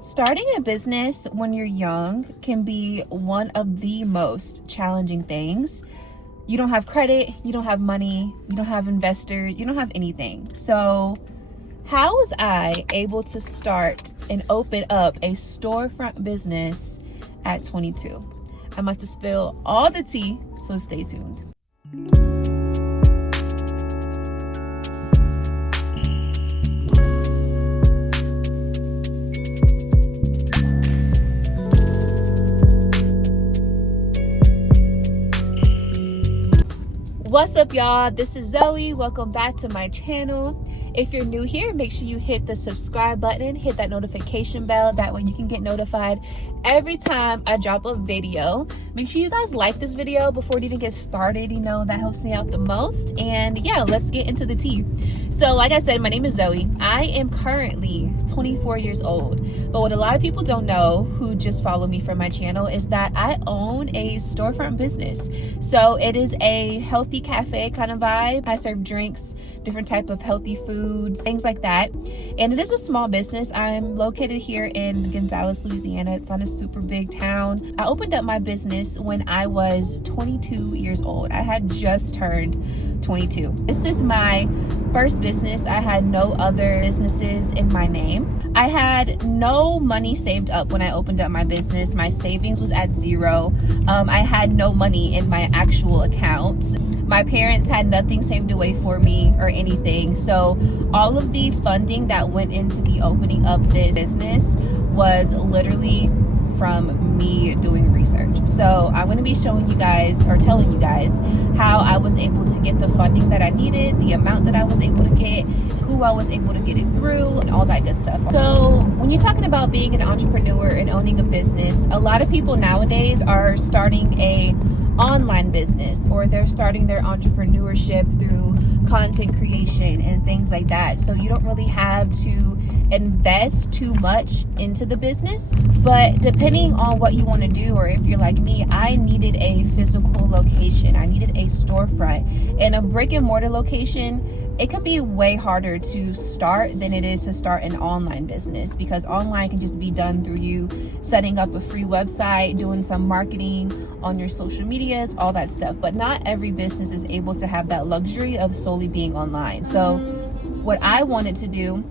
Starting a business when you're young can be one of the most challenging things. You don't have credit, you don't have money, you don't have investors, you don't have anything. So how was I able to start and open up a storefront business at 22? I'm about to spill all the tea, so stay tuned. What's up, y'all? This is Zoe. Welcome back to my channel. If you're new here, make sure you hit the subscribe button, hit that notification bell. That way you can get notified every time I drop a video. Make sure you guys like this video before it even gets started. You know, that helps me out the most. And yeah, let's get into the tea. So like I said, my name is Zoe. I am currently 24 years old. But what a lot of people don't know who just follow me from my channel is that I own a storefront business. So it is a healthy cafe kind of vibe. I serve drinks, different type of healthy foods, things like that. And it is a small business. I'm located here in Gonzales, Louisiana. It's not a super big town. I opened up my business when I was 22 years old. I had just turned 22. This is my first business. I had no other businesses in my name. I had no money saved up when I opened up my business. My savings was at zero. I had no money in my actual accounts. My parents had nothing saved away for me or anything. So all of the funding that went into me opening up this business was literally from me doing research. So I'm going to be showing you guys, or telling you guys, how I was able to get the funding that I needed, the amount that I was able to get, who I was able to get it through, and all that good stuff. So when you're talking about being an entrepreneur and owning a business, a lot of people nowadays are starting a online business, or they're starting their entrepreneurship through content creation and things like that. So you don't really have to invest too much into the business. But depending on what you want to do, or if you're like me, I needed a physical location. I needed a storefront. And a brick and mortar location, it can be way harder to start than it is to start an online business, because online can just be done through you setting up a free website, doing some marketing on your social medias, all that stuff. But not every business is able to have that luxury of solely being online. So what I wanted to do,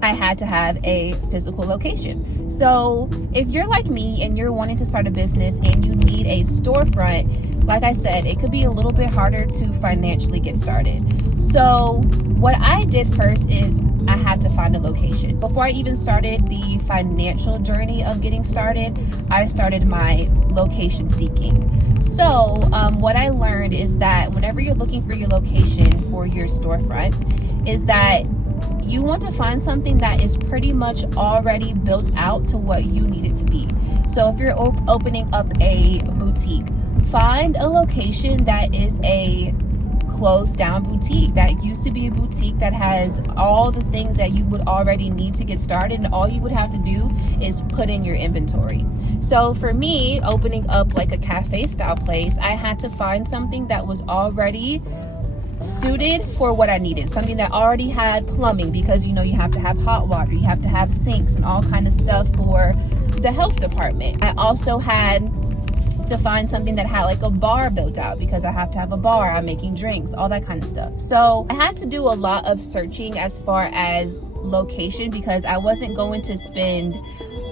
I had to have a physical location. So if you're like me and you're wanting to start a business and you need a storefront, like I said, it could be a little bit harder to financially get started. So what I did first is I had to find a location. Before I even started the financial journey of getting started, I started my location seeking. So what I learned is that whenever you're looking for your location for your storefront, is that you want to find something that is pretty much already built out to what you need it to be. So if you're opening up a boutique, find a location that is a closed down boutique, that used to be a boutique that has all the things that you would already need to get started, and all you would have to do is put in your inventory. So for me, opening up like a cafe style place, I had to find something that was already suited for what I needed, something that already had plumbing, because you know you have to have hot water, you have to have sinks and all kind of stuff for the health department. I also had to find something that had like a bar built out, because I have to have a bar, I'm making drinks, all that kind of stuff. So I had to do a lot of searching as far as location, because I wasn't going to spend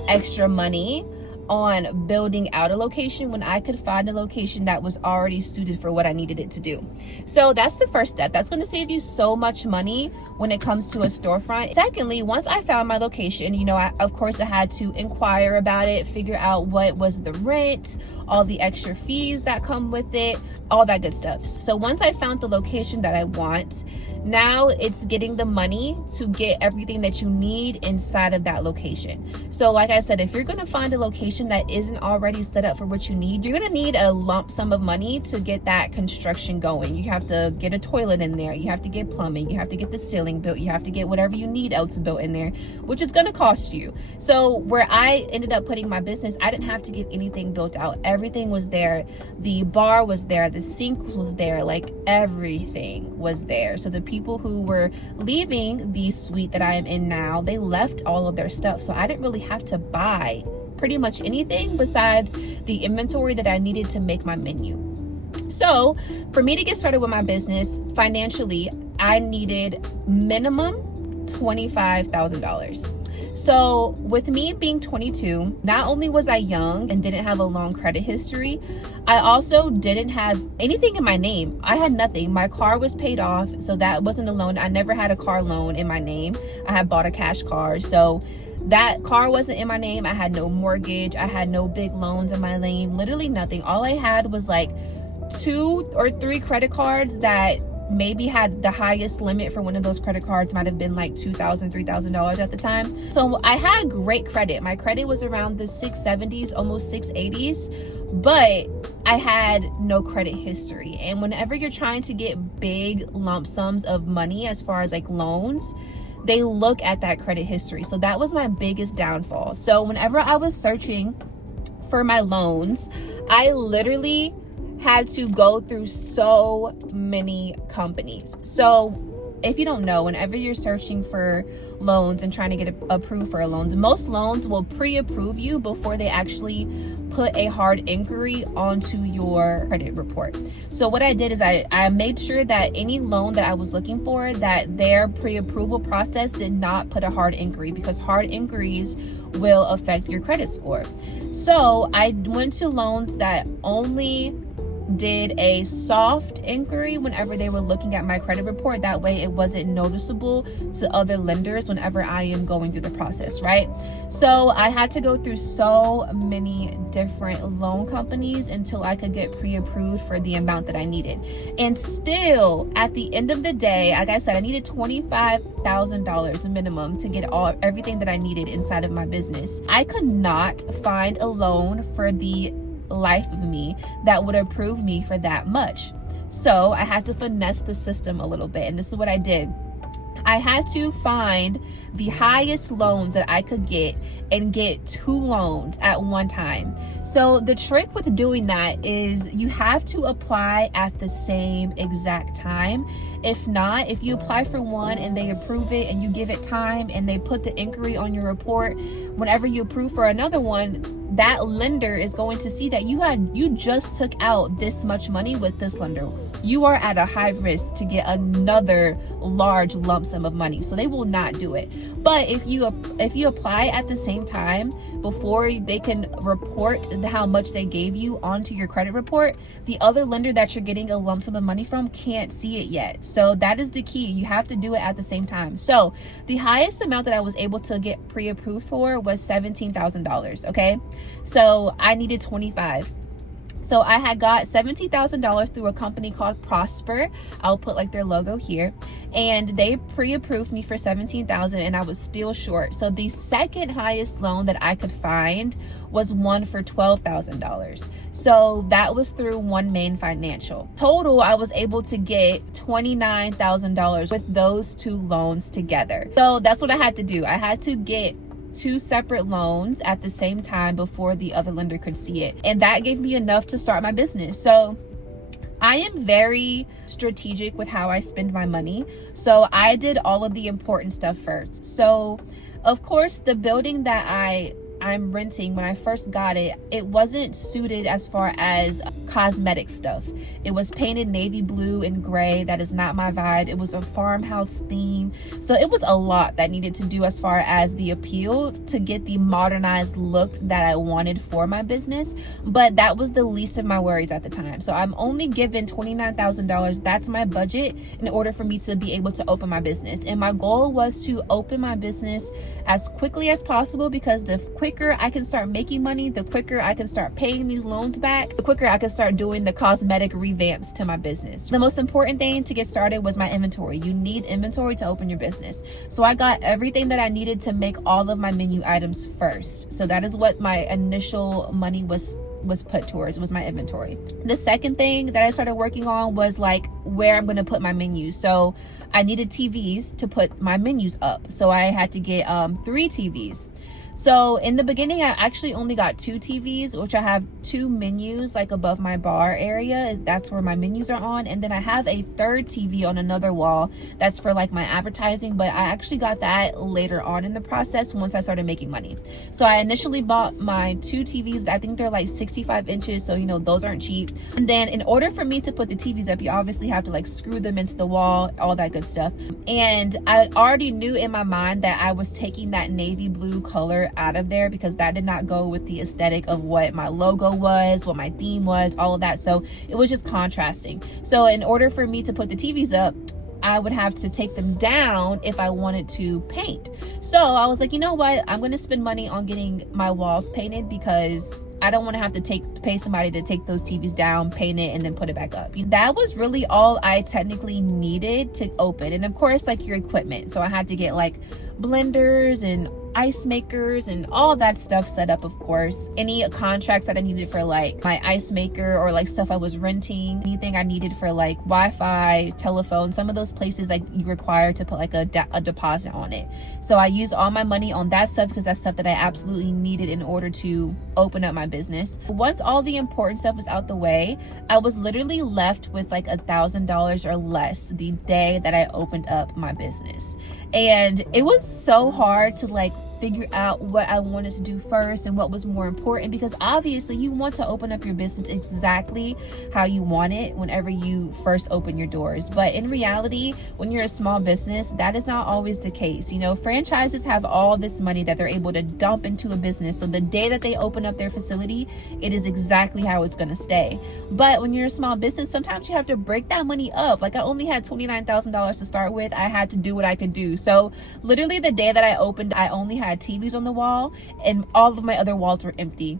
extra money on building out a location when I could find a location that was already suited for what I needed it to do. So that's the first step. That's going to save you so much money when it comes to a storefront. Secondly, once I found my location, you know, of course I had to inquire about it, figure out what was the rent, all the extra fees that come with it, all that good stuff. So once I found the location that I want, now it's getting the money to get everything that you need inside of that location. So like I said, if you're going to find a location that isn't already set up for what you need, you're going to need a lump sum of money to get that construction going. You have to get a toilet in there, you have to get plumbing, you have to get the ceiling built, you have to get whatever you need else built in there, which is going to cost you. So where I ended up putting my business, I didn't have to get anything built out. Everything was there. The bar was there, the sink was there, like everything was there. So the people people who were leaving the suite that I am in now, they left all of their stuff. So I didn't really have to buy pretty much anything besides the inventory that I needed to make my menu. So for me to get started with my business financially, I needed minimum $25,000. So with me being 22, not only was I young and didn't have a long credit history, I also didn't have anything in my name. I had nothing. My car was paid off, so that wasn't a loan. I never had a car loan in my name. I had bought a cash car, so that car wasn't in my name. I had no mortgage. I had no big loans in my name, literally nothing. All I had was like 2 or 3 credit cards that maybe had the highest limit for one of those credit cards might have been like $2,000, $3,000 at the time. So I had great credit. My credit was around the 670s, almost 680s, but I had no credit history. And whenever you're trying to get big lump sums of money as far as like loans, they look at that credit history. So that was my biggest downfall. So whenever I was searching for my loans, I literally had to go through so many companies. So if you don't know, whenever you're searching for loans and trying to get approved for loans, most loans will pre-approve you before they actually put a hard inquiry onto your credit report. So what I did is I made sure that any loan that I was looking for, that their pre-approval process did not put a hard inquiry, because hard inquiries will affect your credit score. So I went to loans that only did a soft inquiry whenever they were looking at my credit report. That way it wasn't noticeable to other lenders whenever I am going through the process, right? So I had to go through so many different loan companies until I could get pre-approved for the amount that I needed. And still, at the end of the day, like I said, I needed $25,000 minimum to get everything that I needed inside of my business. I could not find a loan for the life of me that would approve me for that much. So I had to finesse the system a little bit, and this is what I did. I had to find the highest loans that I could get and get 2 loans at one time. So the trick with doing that is you have to apply at the same exact time. If not, if you apply for one and they approve it and you give it time and they put the inquiry on your report, whenever you approve for another one, that lender is going to see that you just took out this much money with this lender. You are at a high risk to get another large lump sum of money, so they will not do it. But if you apply at the same time before they can report how much they gave you onto your credit report, the other lender that you're getting a lump sum of money from can't see it yet. So that is the key. You have to do it at the same time. So the highest amount that I was able to get pre-approved for was $17,000. Okay, so I needed 25. So I had got $17,000 through a company called Prosper. I'll put like their logo here. And they pre-approved me for $17,000 and I was still short. So the second highest loan that I could find was one for $12,000. So that was through One Main Financial. Total, I was able to get $29,000 with those 2 loans together. So that's what I had to do. I had to get 2 separate loans at the same time before the other lender could see it. And that gave me enough to start my business. So I am very strategic with how I spend my money. So I did all of the important stuff first. So of course, the building that I'm renting, when I first got it, it wasn't suited as far as cosmetic stuff. It was painted navy blue and gray. That is not my vibe. It was a farmhouse theme. So it was a lot that needed to do as far as the appeal to get the modernized look that I wanted for my business. But that was the least of my worries at the time. So I'm only given $29,000. That's my budget in order for me to be able to open my business. And my goal was to open my business as quickly as possible, because the quicker I can start making money, the quicker I can start paying these loans back, the quicker I can start doing the cosmetic revamps to my business. The most important thing to get started was my inventory. You need inventory to open your business. So I got everything that I needed to make all of my menu items first. So that is what my initial money was put towards, was my inventory. The second thing that I started working on was like where I'm going to put my menus. So I needed TVs to put my menus up. So I had to get 3 TVs. So in the beginning, I actually only got 2 TVs, which I have 2 menus like above my bar area. That's where my menus are on. And then I have a 3rd TV on another wall that's for like my advertising, but I actually got that later on in the process once I started making money. So I initially bought my 2 TVs. I think they're like 65 inches, so you know those aren't cheap. And then in order for me to put the TVs up, you obviously have to like screw them into the wall, all that good stuff. And I already knew in my mind that I was taking that navy blue color out of there because that did not go with the aesthetic of what my logo was, what my theme was, all of that. So it was just contrasting. So in order for me to put the TVs up, I would have to take them down if I wanted to paint. So I was like, you know what, I'm going to spend money on getting my walls painted because I don't want to have to pay somebody to take those TVs down, paint it, and then put it back up. That was really all I technically needed to open. And of course, like your equipment. So I had to get like blenders and ice makers and all that stuff set up, of course. Any contracts that I needed for like my ice maker or like stuff I was renting, anything I needed for like Wi-Fi, telephone, some of those places like you require to put like a deposit on it. So I used all my money on that stuff because that's stuff that I absolutely needed in order to open up my business. Once all the important stuff was out the way, I was literally left with like $1,000 or less the day that I opened up my business. And it was so hard to like figure out what I wanted to do first and what was more important, because obviously you want to open up your business exactly how you want it whenever you first open your doors. But in reality, when you're a small business, that is not always the case. You know, franchises have all this money that they're able to dump into a business. So the day that they open up their facility, it is exactly how it's going to stay. But when you're a small business, sometimes you have to break that money up. Like I only had $29,000 to start with. I had to do what I could do. So literally the day that I opened, I only had TVs on the wall and all of my other walls were empty.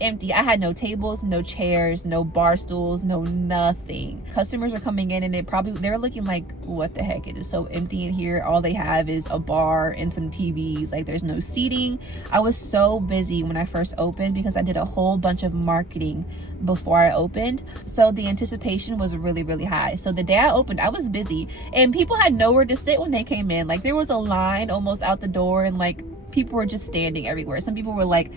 I had no tables, no chairs, no bar stools, no nothing. Customers were coming in and they're looking like, what the heck, it is so empty in here. All they have is a bar and some TVs. Like there's no seating. I was so busy when I first opened because I did a whole bunch of marketing before I opened. So the anticipation was really, really high. So the day I opened, I was busy and people had nowhere to sit when they came in. Like there was a line almost out the door and like people were just standing everywhere. Some people were like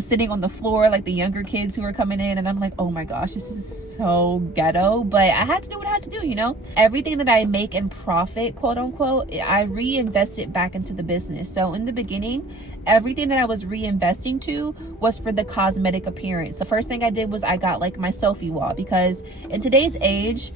sitting on the floor, like the younger kids who were coming in, and I'm like, oh my gosh, this is so ghetto. But I had to do what I had to do, you know. Everything that I make and profit, quote unquote, I reinvest it back into the business. So in the beginning, everything that I was reinvesting to was for the cosmetic appearance. The first thing I did was I got like my selfie wall, because in today's age,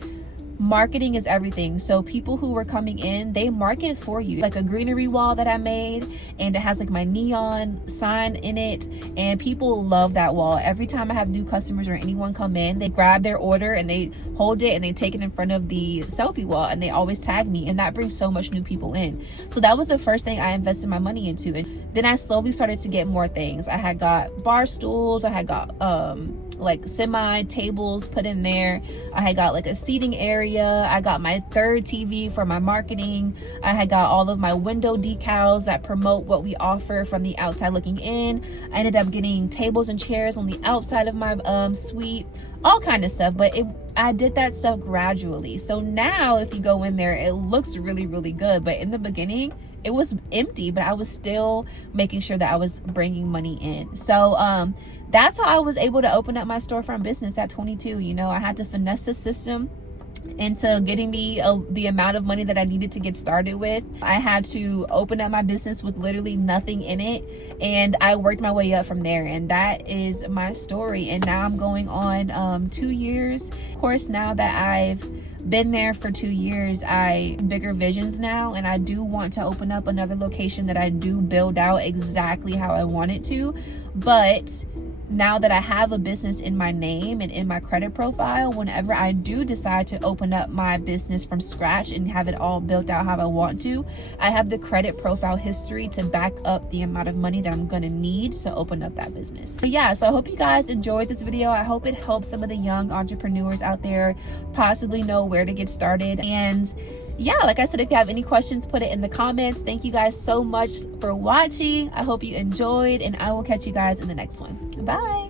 marketing is everything. So people who were coming in, they market for you. Like a greenery wall that I made, and it has like my neon sign in it, and people love that wall. Every time I have new customers or anyone come in, they grab their order and they hold it and they take it in front of the selfie wall, and they always tag me, and that brings so much new people in. So that was the first thing I invested my money into. And then I slowly started to get more things. I had got bar stools, I had got like semi tables put in there, I had got like a seating area, I got my 3rd TV for my marketing, I had got all of my window decals that promote what we offer from the outside looking in. I ended up getting tables and chairs on the outside of my suite, all kind of stuff. But I did that stuff gradually. So now if you go in there, it looks really, really good. But in the beginning, it was empty, but I was still making sure that I was bringing money in. So that's how I was able to open up my storefront business at 22. You know, I had to finesse the system into getting me the amount of money that I needed to get started with. I had to open up my business with literally nothing in it, and I worked my way up from there. And that is my story. And now I'm going on 2 years. Of course, now that I've been there for 2 years, I bigger visions now, and I do want to open up another location that I do build out exactly how I want it to. But now that I have a business in my name and in my credit profile, whenever I do decide to open up my business from scratch and have it all built out how I want to, I have the credit profile history to back up the amount of money that I'm gonna need to open up that business. But yeah, so I hope you guys enjoyed this video. I hope it helps some of the young entrepreneurs out there possibly know where to get started. And yeah, like I said, if you have any questions, put it in the comments. Thank you guys so much for watching. I hope you enjoyed, and I will catch you guys in the next one. Bye.